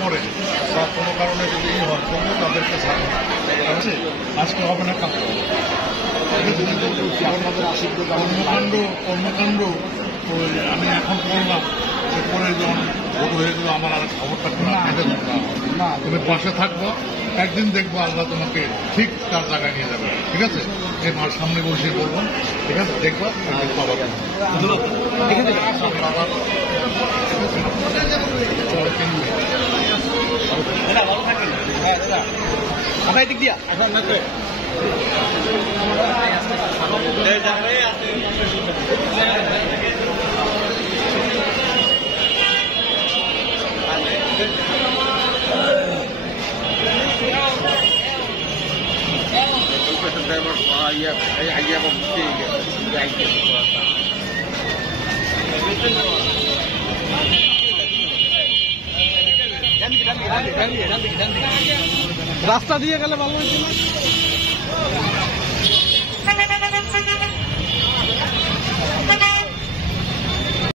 করে বা কোনো কারণে যদি হয় তবুও তাদেরকে ছাড়ো আজকে হবে না কাজ কর্মকাণ্ড ওই আমি এখন করলাম করে যখন ভোট হয়ে গেল আমার আর খবরটা না তুমি পাশে থাকবো একদিন দেখবো আল্লাহ তোমাকে ঠিক তার জায়গায় নিয়ে যাবে ঠিক আছে এই মার সামনে বসে বলবো ঠিক আছে দেখবো আপনার দিক দিয়া এখন রাস্তা দিয়ে গেলে ভালো হয়েছিল।